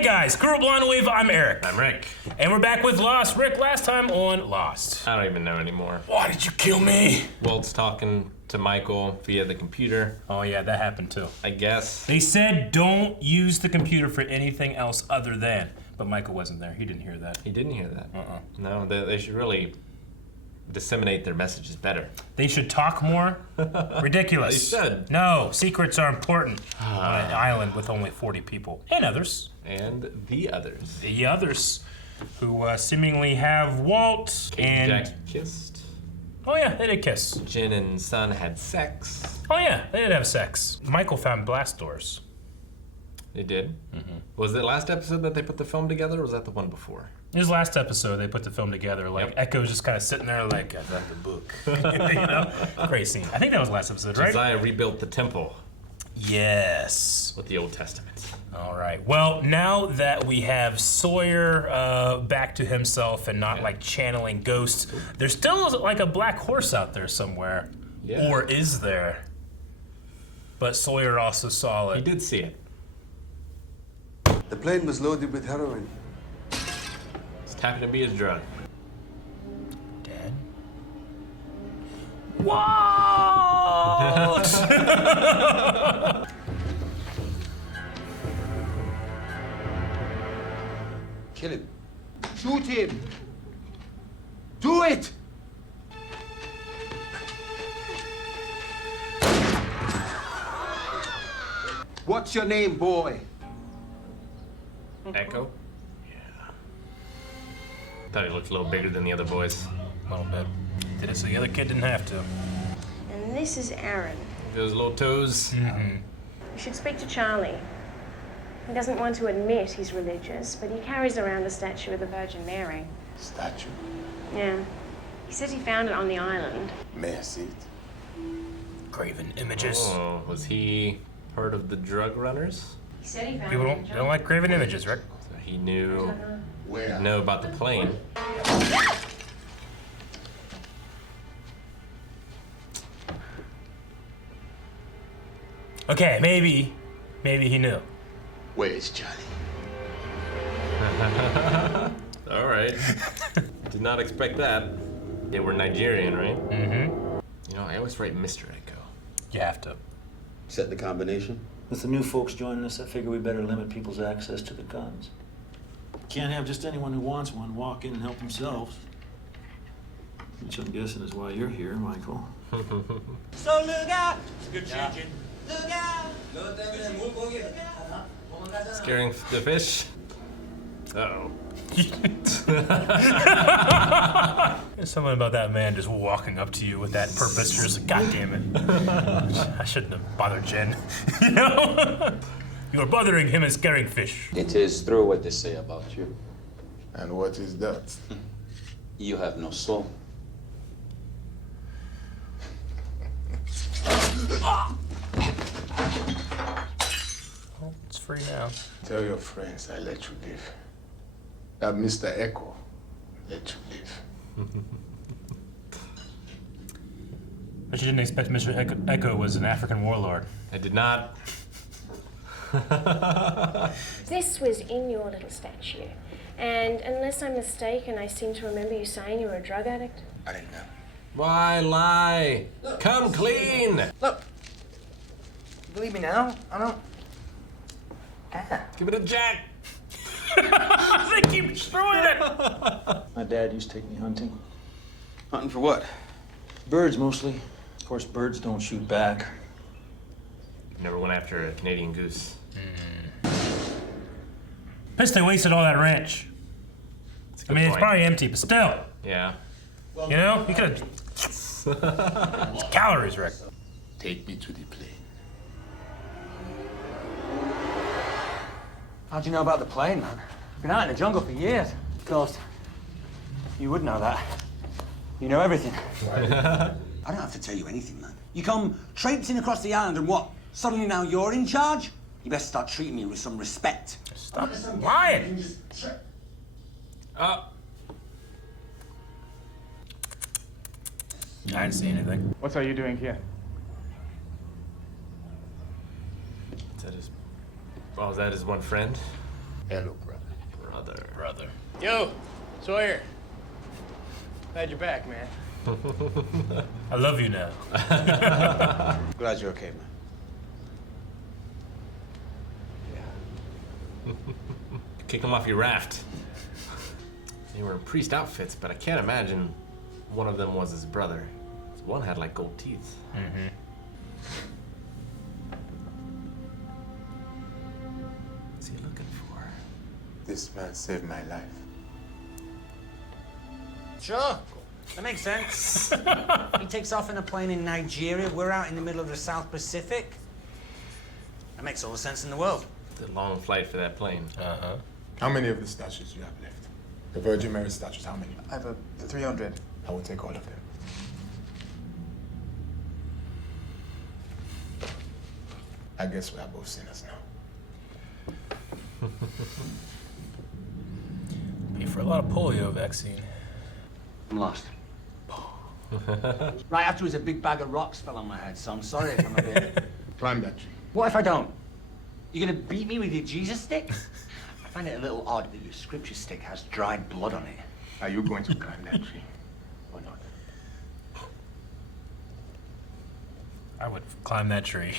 Hey guys, Crew Blonde Wave, I'm Eric. I'm Rick. And we're back with Lost. Rick, last time on Lost. I don't even know anymore. Why did you kill me? Walt's talking to Michael via the computer. Oh yeah, that happened too. I guess. They said don't use the computer for anything else other than, but Michael wasn't there. He didn't hear that. He didn't hear that. No, they should really disseminate their messages better. They should talk more? Ridiculous. They should. No, secrets are important on an island with only 40 people. And others. And the others. The others who seemingly have Walt Kate and Jack kissed. Oh yeah, they did kiss. Jin and Sun had sex. Oh yeah, they did have sex. Michael found blast doors. They did? Was it last episode that they put the film together, or was that the one before? It was last episode they put the film together. Like Echo's just kind of sitting there like, I read the book. You know? Great scene. I think that was last episode, right? Josiah rebuilt the temple. Yes. With the Old Testament. All right. Well, now that we have Sawyer back to himself and not like channeling ghosts, there's still like a black horse out there somewhere. Yeah. Or is there? But Sawyer also saw it. He did see it. The plane was loaded with heroin. Just happened to be his drug. Dad? What? Kill him. Shoot him! Do it! What's your name, boy? Echo? Yeah. Thought he looked a little bigger than the other boys. A little bit. Did it so the other kid didn't have to. And this is Aaron. Those little toes. You should speak to Charlie. He doesn't want to admit he's religious, but he carries around a statue of the Virgin Mary. Statue. Yeah. He said he found it on the island. May I see it? Graven images. Oh, was he part of the drug runners? He said he found People it. don't like graven images, Rick. So he knew Where? know about the plane. Okay, maybe he knew. Where is Charlie? All right. Did not expect that. They were Nigerian, right? You know, I always write Mr. Echo. You have to. Set the combination. With the new folks joining us, I figure we better limit people's access to the guns. Can't have just anyone who wants one walk in and help themselves. Which I'm guessing is why you're here, Michael. So look out! It's a good changing. Look out! Scaring the fish. Uh-oh. There's something about that man just walking up to you with that purpose. You're just like, God damn it. I shouldn't have bothered Jen. You know? You are bothering him and scaring fish. It is true what they say about you. And what is that? You have no soul. Well, it's free now. Tell your friends I let you live. That Mr. Echo let you live. But you didn't expect Mr. Echo was an African warlord. I did not. This was in your little statue. And unless I'm mistaken, I seem to remember you saying you were a drug addict. I didn't know. Why lie? Come clean. Look! You believe me now? I don't... Give it a jack. They keep destroying it! My dad used to take me hunting. Hunting for what? Birds, mostly. Of course, birds don't shoot back. Never went after a Canadian goose. Plus they wasted all that ranch. That's a I good mean, it's point. probably empty, but still. Yeah. You know? You could have... Calories, Rick. Take me to the plane. How'd you know about the plane, man? Been out in the jungle for years. Of course, you would know that. You know everything. I don't have to tell you anything, man. You come traipsing across the island and what? Suddenly now you're in charge? You best start treating me with some respect. Stop lying! Oh. I didn't see anything. What are you doing here? Is that his... Oh, is that his one friend? Hello, brother. Brother. Yo, Sawyer. Glad you're back, man. I love you now. Glad you're okay, man. Kick him off your raft. They were in priest outfits, but I can't imagine one of them was his brother. One had like gold teeth. Mm-hmm. What's he looking for? This man saved my life. Sure. That makes sense. He takes off in a plane in Nigeria. We're out in the middle of the South Pacific. That makes all the sense in the world. It's a long flight for that plane. Uh-huh. How many of the statues do you have left? The Virgin Mary statues, how many? I have 300. I will take all of them. I guess we are both sinners now. Pay for a lot of polio vaccine. I'm lost. Right afterwards, a big bag of rocks fell on my head, so I'm sorry if I'm a bit... Climb that tree. What if I don't? You're gonna beat me with your Jesus stick? I find it a little odd that your scripture stick has dried blood on it. Are you going to climb that tree or not? I would climb that tree.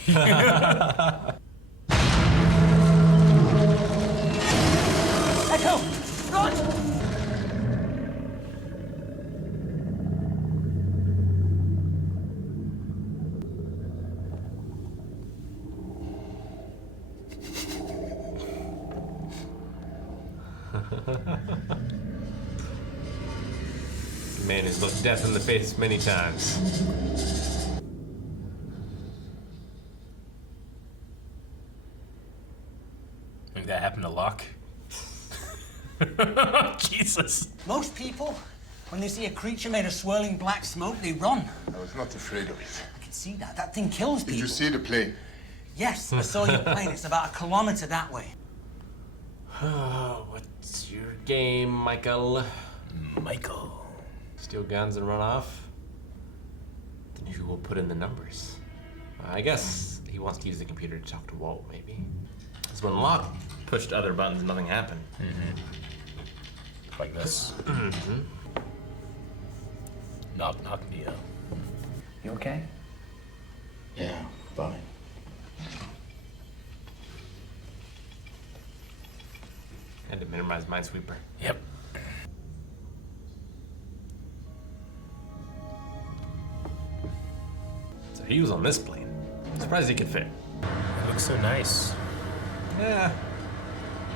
Echo! Run! Man has looked death in the face many times. Maybe that happened to Locke. Jesus. Most people, when they see a creature made of swirling black smoke, they run. I was not afraid of it. I can see that. That thing kills people. Did you see the plane? Yes, I saw your plane. It's about 1 kilometer that way. What's your game, Michael? Michael. Steal guns and run off? Then who will put in the numbers? I guess he wants to use the computer to talk to Walt, maybe. Because when Locke pushed other buttons, nothing happened. Mm-hmm. Like this. Mm-hmm. Knock, knock, Neo. You okay? Yeah, fine. Had to minimize Minesweeper. Yep. So he was on this plane. Surprised he could fit. It looks so nice. Yeah.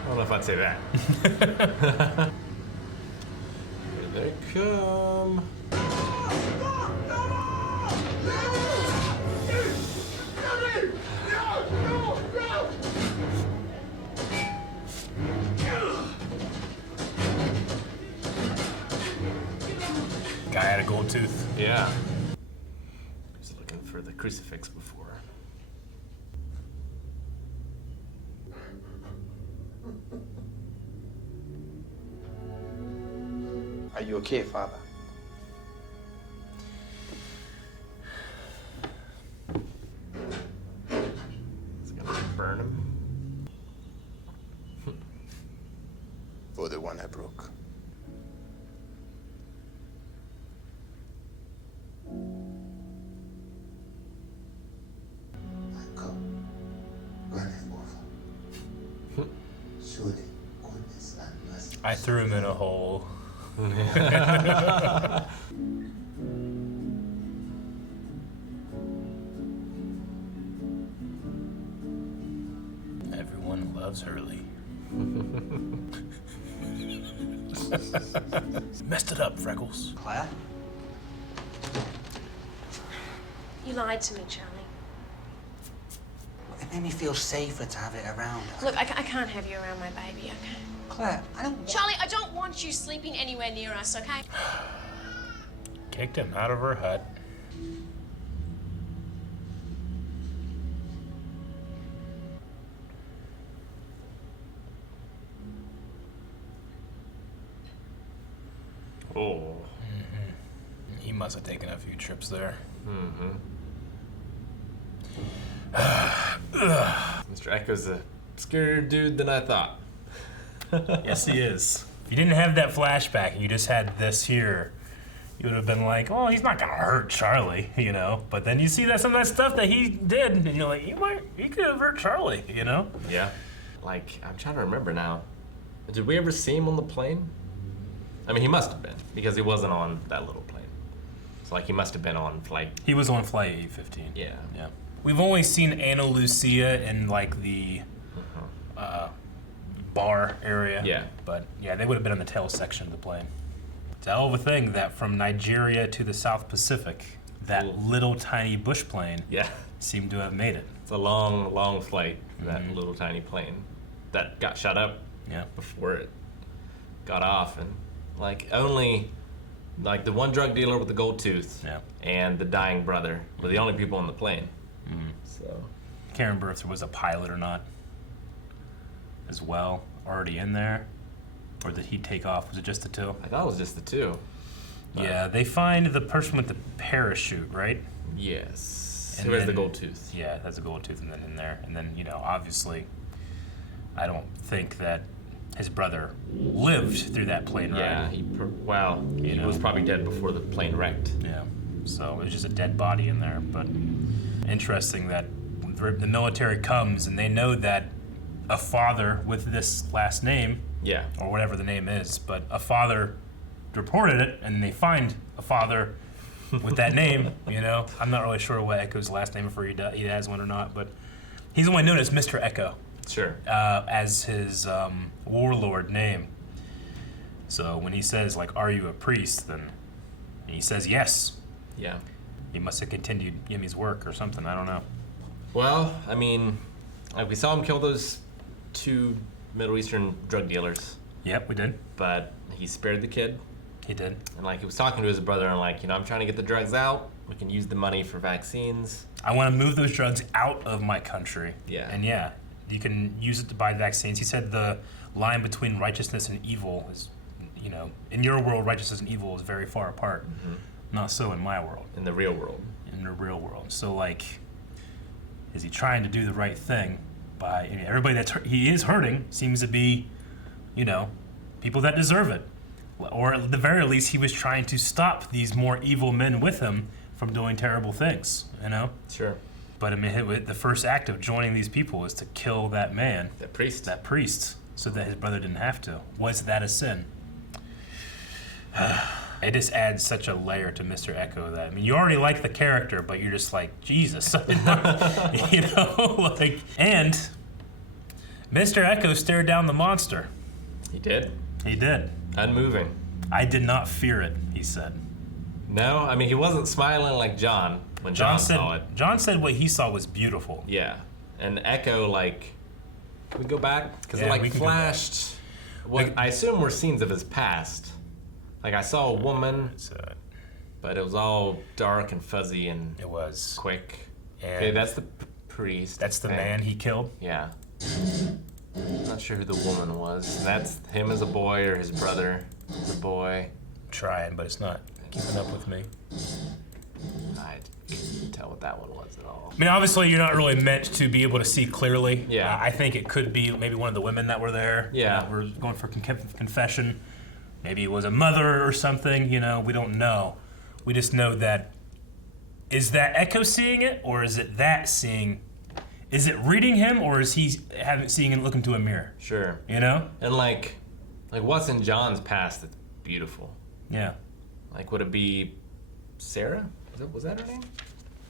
I don't know if I'd say that. Here they come. Guy had a gold tooth. Yeah. He's looking for the crucifix before. Are you okay, Father? It's gonna burn him. For the one I broke. I come running over. Surely goodness and mercy. I threw him in a hole. Everyone loves Hurley. Messed it up, Freckles. Claire? You lied to me, Charlie. It made me feel safer to have it around. Look, I can't have you around my baby, okay? Claire, I don't... Charlie, I don't want you sleeping anywhere near us, okay? Kicked him out of her hut. Oh. Mm-hmm. He must have taken a few trips there. Mm-hmm. Mr. Echo's a scarier dude than I thought. Yes, he is. If you didn't have that flashback and you just had this here, you would have been like, oh, he's not gonna hurt Charlie, you know? But then you see that some of that stuff that he did, and you're like, he could have hurt Charlie, you know? Yeah. Like, I'm trying to remember now. Did we ever see him on the plane? I mean, he must have been, because he wasn't on that little plane. So, like, he must have been on flight. He was on flight 815. Yeah. Yeah. We've only seen Ana Lucia in, like, the bar area. Yeah. But, yeah, they would have been in the tail section of the plane. It's a hell of a thing that from Nigeria to the South Pacific, that little tiny bush plane seemed to have made it. It's a long, long flight, that little tiny plane that got shot up before it got off. And, like, only, like, the one drug dealer with the gold tooth and the dying brother were the only people on the plane. So, Can't remember if there was a pilot or not as well, already in there. Or did he take off? Was it just the two? I thought it was just the two. Yeah, they find the person with the parachute, right? Yes. And Who has the then- gold tooth? Yeah, has a gold tooth and then in there. And then, you know, obviously, I don't think that his brother lived through that plane ride. Yeah, he was probably dead before the plane wrecked. Yeah, so it was just a dead body in there. But interesting that the military comes and they know that a father with this last name, or whatever the name is, but a father reported it, and they find a father with that name. You know, I'm not really sure what Echo's last name, if he has one or not, but he's only known as Mr. Echo. Sure. As his warlord name. So when he says, like, "Are you a priest?" then he says yes. Yeah. He must have continued Yimmy's work or something. I don't know. Well, I mean, like, we saw him kill those 2 Middle Eastern drug dealers. Yep, we did. But he spared the kid. He did. And, like, he was talking to his brother and, like, you know, I'm trying to get the drugs out. We can use the money for vaccines. I want to move those drugs out of my country. Yeah. And yeah, you can use it to buy vaccines. He said the line between righteousness and evil is, you know, in your world, righteousness and evil is very far apart. Not so in my world. In the real world. In the real world. So, like, is he trying to do the right thing by everybody he is hurting seems to be, you know, people that deserve it. Or at the very least, he was trying to stop these more evil men with him from doing terrible things, you know? Sure. But I mean, the first act of joining these people is to kill that man. That priest. That priest, so that his brother didn't have to. Was that a sin? It just adds such a layer to Mr. Echo that, I mean, you already like the character, but you're just like, Jesus. You know? Like, and Mr. Echo stared down the monster. He did. He did. Unmoving. I did not fear it, he said. No, I mean, he wasn't smiling like John when John saw it. John said what he saw was beautiful. Yeah. And Echo, like, can we go back? Because it, Yeah, like, we can go flashed. What I assume were scenes of his past. Like, I saw a woman, but it was all dark and fuzzy and it was quick. And okay, that's the priest. That's the man he killed? Yeah. Not sure who the woman was. And that's him as a boy or his brother as a boy. Trying, but it's not keeping up with me. I couldn't tell what that one was at all. I mean, obviously, you're not really meant to be able to see clearly. Yeah. I think it could be maybe one of the women that were there. Yeah. That were going for confession. Maybe it was a mother or something, you know, we don't know. We just know that, is that Echo seeing it, or is it that seeing, is it reading him, or is he seeing and looking to a mirror? Sure. You know? And like what's in John's past that's beautiful? Yeah. Like, would it be Sarah? Was that her name?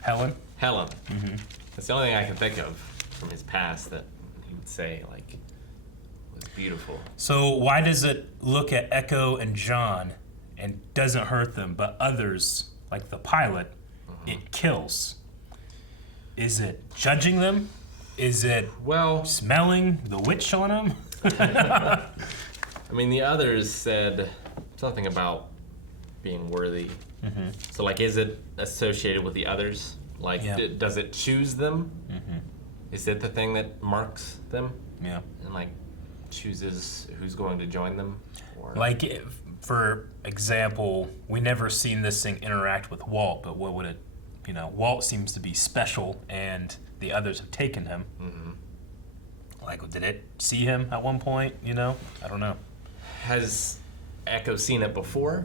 Helen? Helen. Mm-hmm. That's the only thing I can think of from his past that he would say, like, was beautiful. So why does it look at Echo and John and doesn't hurt them, but others, like the pilot, it kills? Is it judging them? Is it smelling the witch on them? I mean, the others said something about being worthy. Mm-hmm. So, like, is it associated with the others? Like, does it choose them? Mm-hmm. Is it the thing that marks them? Yeah. And, like, chooses who's going to join them? Or Like, for example, we never seen this thing interact with Walt, but what would it, you know, Walt seems to be special and the others have taken him. Mm-hmm. Like, did it see him at one point? You know, I don't know. Has Echo seen it before,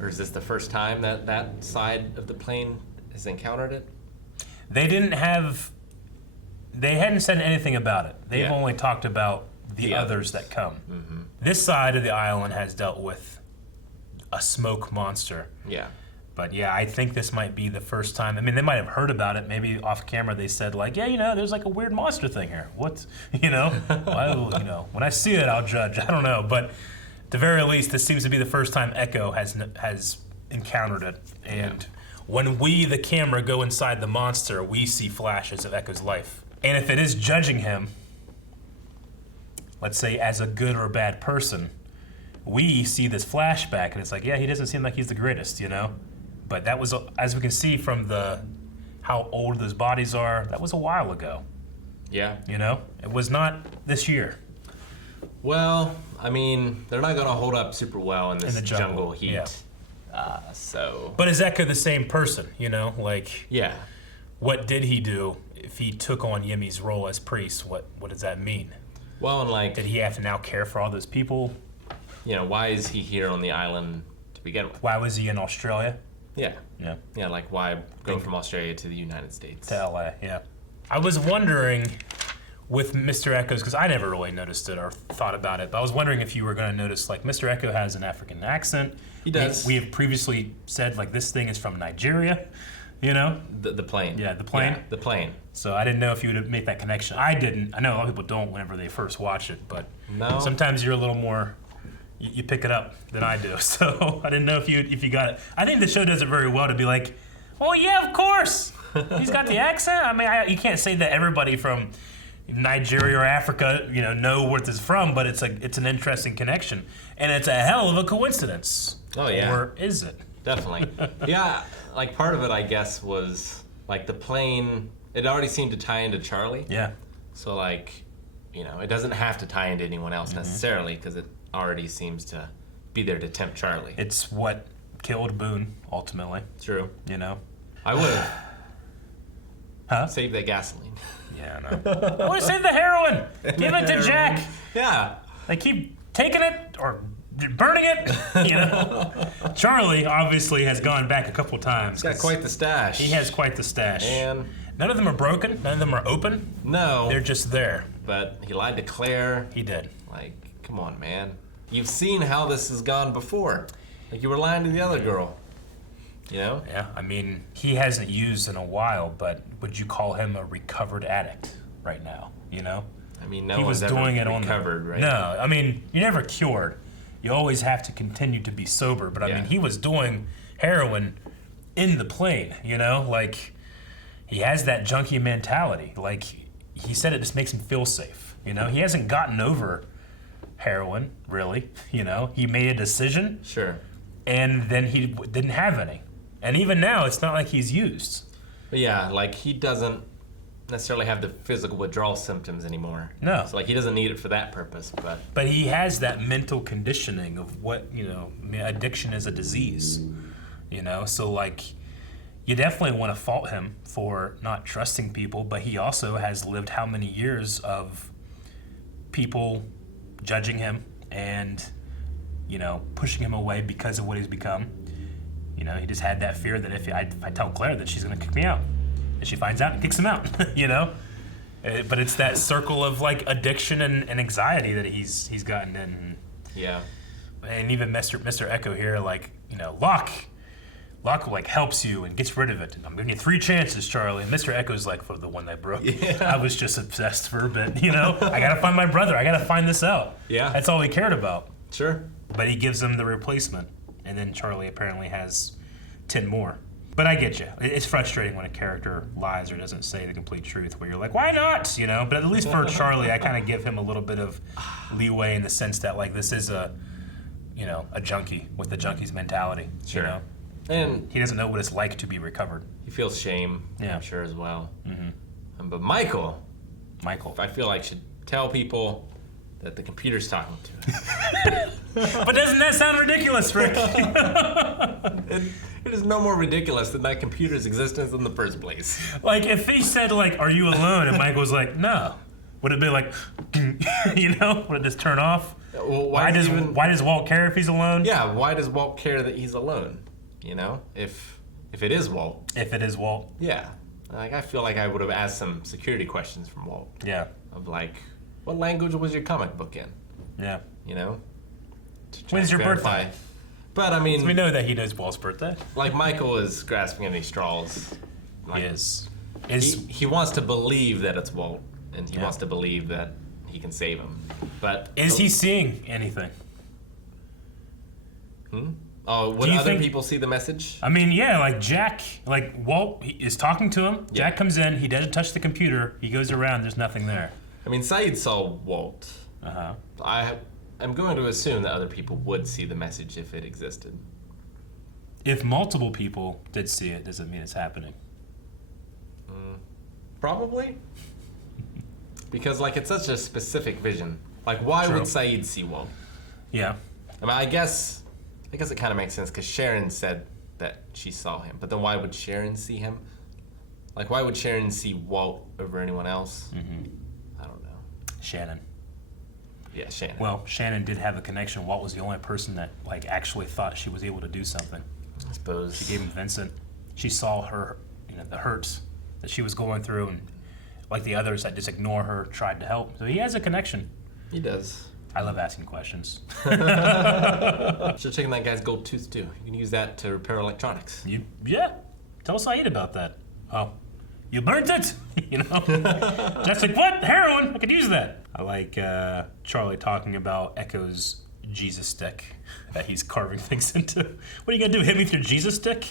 or is this the first time that that side of the plane has encountered it? They hadn't said anything about it. They've only talked about the others that come. Mm-hmm. This side of the island has dealt with a smoke monster. Yeah. But yeah, I think this might be the first time. I mean, they might have heard about it. Maybe off camera they said like, yeah, you know, there's like a weird monster thing here. What, you know? You know, when I see it, I'll judge. I don't know. But at the very least, this seems to be the first time Echo has encountered it. And when we, the camera, go inside the monster, we see flashes of Echo's life. And if it is judging him, let's say as a good or bad person, we see this flashback and it's like, yeah, he doesn't seem like he's the greatest, you know? But that was, as we can see from how old those bodies are, that was a while ago. Yeah. You know? It was not this year. Well, I mean, they're not going to hold up super well in this the jungle heat. Yeah. So. But is Echo the same person, you know? Like, yeah. What did he do if he took on Yimi's role as priest? What does that mean? Well, and like. Did he have to now care for all those people? You know, why is he here on the island to begin with? Why was he in Australia? Yeah. Yeah. Yeah, like why go from Australia to the United States? To LA, yeah. I was wondering with Mr. Echo's, because I never really noticed it or thought about it, but I was wondering if you were going to notice, like, Mr. Echo has an African accent. He does. We have previously said, like, this thing is from Nigeria, you know? The plane. Yeah, the plane. Yeah, the plane. So I didn't know if you would make that connection. I didn't. I know a lot of people don't whenever they first watch it, but sometimes you're a little more... You pick it up than I do, so I didn't know if you got it. I think the show does it very well to be like, oh yeah, of course, he's got the accent. I mean, you can't say that everybody from Nigeria or Africa, you know where this is from, but it's an interesting connection, and it's a hell of a coincidence. Oh yeah, or is it? Definitely. Yeah, like part of it, I guess, was like the plane. It already seemed to tie into Charlie. Yeah. So like, you know, it doesn't have to tie into anyone else necessarily because it already seems to be there to tempt Charlie. It's what killed Boone, ultimately. True. You know? I would have. Huh? Saved that gasoline. Yeah, I know. I would save the heroin! Give it to Jack! Yeah. They keep taking it or burning it, you know? Charlie obviously has gone back a couple times. He's got quite the stash. He has quite the stash. And none of them are broken. None of them are open. No. They're just there. But he lied to Claire. He did. Like, come on, man. You've seen how this has gone before. Like, you were lying to the other girl. You know? Yeah, I mean, he hasn't used in a while, but would you call him a recovered addict right now? You know? I mean, no he one's was doing ever it recovered, on right? No, I mean, you're never cured. You always have to continue to be sober. But I mean, he was doing heroin in the plane, you know? Like, he has that junkie mentality. Like, he said it just makes him feel safe, you know? He hasn't gotten over heroin, really, you know? He made a decision. Sure. And then he didn't have any. And even now, it's not like he's used. But yeah, like, he doesn't necessarily have the physical withdrawal symptoms anymore. No. So, like, he doesn't need it for that purpose, But he has that mental conditioning of what, you know, I mean, addiction is a disease, you know? So, like, you definitely want to fault him for not trusting people, but he also has lived how many years of people judging him and, you know, pushing him away because of what he's become. You know, he just had that fear that if I tell Claire that she's going to kick me out, and she finds out and kicks him out, you know? But it's that circle of, like, addiction and anxiety that he's gotten in. Yeah. And even Mr. Echo here, like, you know, Locke, like, helps you and gets rid of it. And I'm giving you 3 chances, Charlie. And Mr. Echo's like, for the one that broke. Yeah. I was just obsessed for a bit, you know? I gotta find my brother. I gotta find this out. Yeah. That's all he cared about. Sure. But he gives him the replacement. And then Charlie apparently has 10 more. But I get you. It's frustrating when a character lies or doesn't say the complete truth, where you're like, why not? You know? But at least for Charlie, I kind of give him a little bit of leeway in the sense that, like, this is a junkie with the junkie's mentality. Sure. You know? And he doesn't know what it's like to be recovered. He feels shame, Yeah. I'm sure, as well. Mm-hmm. But Michael, I feel like should tell people that the computer's talking to him. But doesn't that sound ridiculous, Rick? It is no more ridiculous than that computer's existence in the first place. Like, if he said, like, are you alone? And Michael was like, no. Would it be like, would it just turn off? Well, why does Walt care if he's alone? Yeah, why does Walt care that he's alone? If it is Walt. If it is Walt. Yeah. Like, I feel like I would have asked some security questions from Walt. Yeah. Of like, what language was your comic book in? Yeah. When's your birthday? But I mean, we know that he knows Walt's birthday. Like Michael is grasping at any straws. Like, he is. He wants to believe that it's Walt, and he wants to believe that he can save him. But is he seeing anything? Oh, would other people see the message? I mean, yeah, like Jack, like Walt is talking to him. Yeah. Jack comes in, he doesn't touch the computer, he goes around, there's nothing there. I mean, Said saw Walt. I'm going to assume that other people would see the message if it existed. If multiple people did see it, does it mean it's happening? Probably. Because, like, it's such a specific vision. Like, why would Said see Walt? Yeah. I mean, I guess it kind of makes sense because Sharon said that she saw him. But then why would Sharon see him? Like, why would Sharon see Walt over anyone else? I don't know. Shannon. Yeah, Shannon. Well, Shannon did have a connection. Walt was the only person that, like, actually thought she was able to do something. I suppose. She gave him Vincent. She saw her, the hurts that she was going through, and like the others that just ignore her, tried to help. So he has a connection. He does. I love asking questions. Should have taken that guy's gold tooth too. You can use that to repair electronics. Yeah. Tell Said about that. Oh, you burnt it? That's like, what? Heroin? I could use that. I like Charlie talking about Echo's Jesus stick that he's carving things into. What are you gonna do? Hit me with your Jesus stick?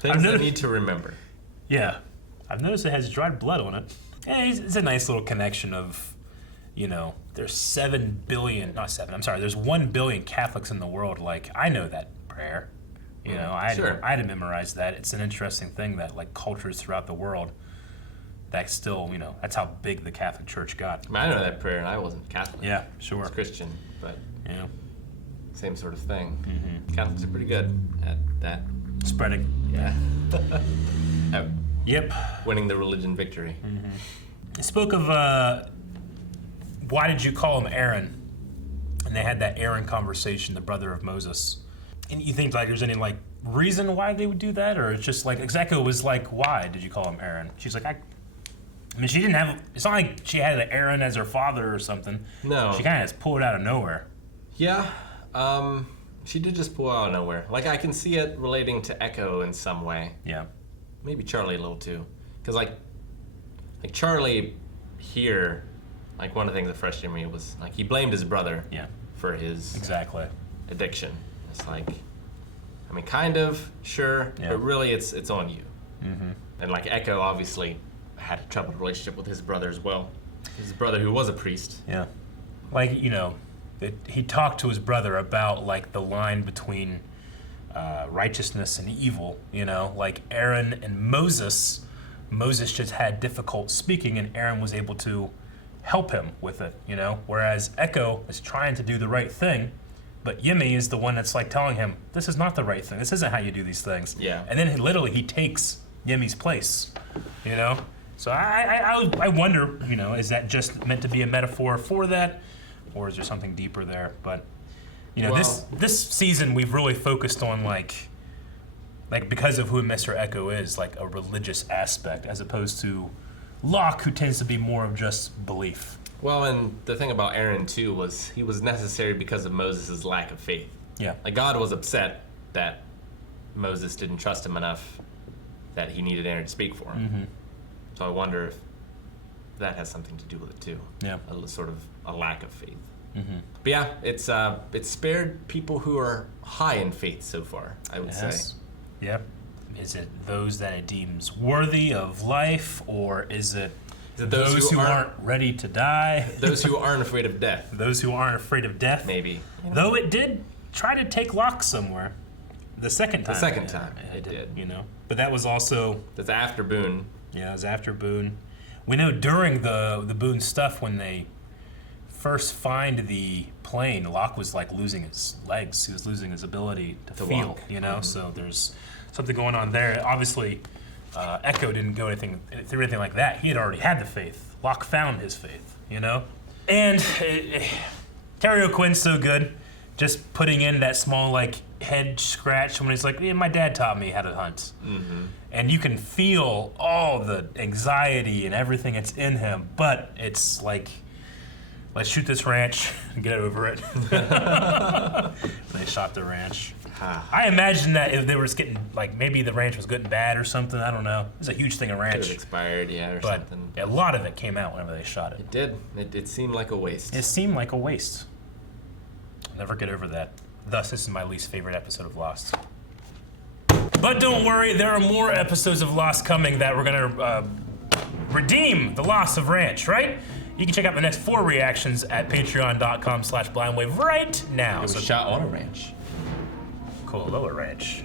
Things I need to remember. Yeah. I've noticed it has dried blood on it. Yeah, it's a nice little connection of, there's 1 billion Catholics in the world. Like, I know that prayer. I had to memorize that. It's an interesting thing that, like, cultures throughout the world, that still, that's how big the Catholic Church got. I mean, I know that prayer, and I wasn't Catholic. Yeah, sure. I was Christian, but same sort of thing. Mm-hmm. Catholics are pretty good at that. Spreading. Yeah. Yep. Winning the religion victory. Mm-hmm. I spoke of why did you call him Aaron? And they had that Aaron conversation, the brother of Moses. And you think like there's any like reason why they would do that, or it's just like Echo was like, why did you call him Aaron? She's like, I mean, she didn't have. It's not like she had an Aaron as her father or something. No. She kind of just pulled it out of nowhere. Yeah. She did just pull out of nowhere. Like, I can see it relating to Echo in some way. Yeah. Maybe Charlie a little too. Because, like Charlie here, like, one of the things that frustrated me was, like, he blamed his brother for his addiction. It's like, I mean, kind of, sure, but really it's on you. Mm-hmm. And, like, Echo obviously had a troubled relationship with his brother as well. His brother who was a priest. Yeah. Like, he talked to his brother about, like, the line between righteousness and evil, like Aaron and Moses just had difficult speaking, and Aaron was able to help him with it, whereas Echo is trying to do the right thing, but Yimmy is the one that's like telling him, this is not the right thing, this isn't how you do these things. Yeah. And then he takes Yimmy's place, So I wonder, is that just meant to be a metaphor for that, or is there something deeper there? But this season we've really focused on like because of who Mr. Echo is, like a religious aspect, as opposed to Locke, who tends to be more of just belief. Well, and the thing about Aaron too was he was necessary because of Moses' lack of faith. Yeah. Like, God was upset that Moses didn't trust him enough that he needed Aaron to speak for him. Mm-hmm. So I wonder if that has something to do with it too. Yeah. A sort of a lack of faith. Mm-hmm. But yeah, it's spared people who are high in faith so far, I would say. Yeah. Is it those that it deems worthy of life, or is it those who aren't ready to die? Those who aren't afraid of death. Those who aren't afraid of death. Maybe. Though it did try to take Locke somewhere. The second time. The second time it did. But that was also... That's after Boone. Yeah, it was after Boone. We know during the Boone stuff, when they first find the plane, Locke was like losing his legs. He was losing his ability to feel, walk. Mm-hmm. So there's something going on there. Obviously, Echo didn't go through anything like that. He had already had the faith. Locke found his faith, you know? And Terry O'Quinn's so good, just putting in that small, like, head scratch when he's like, yeah, my dad taught me how to hunt. And you can feel all the anxiety and everything that's in him, but it's like, let's shoot this ranch and get over it. They shot the ranch. I imagine that if they were just getting, like, maybe the ranch was getting bad or something, I don't know. It was a huge thing, a ranch. Could have expired, yeah, or but something. A lot of it came out whenever they shot it. It did. It seemed like a waste. It seemed like a waste. I'll never get over that. Thus, this is my least favorite episode of Lost. But don't worry, there are more episodes of Lost coming that we're gonna redeem the loss of Ranch, right? You can check out the next 4 reactions at patreon.com/blindwave right now. It was shot on a ranch. Cololoa Ranch.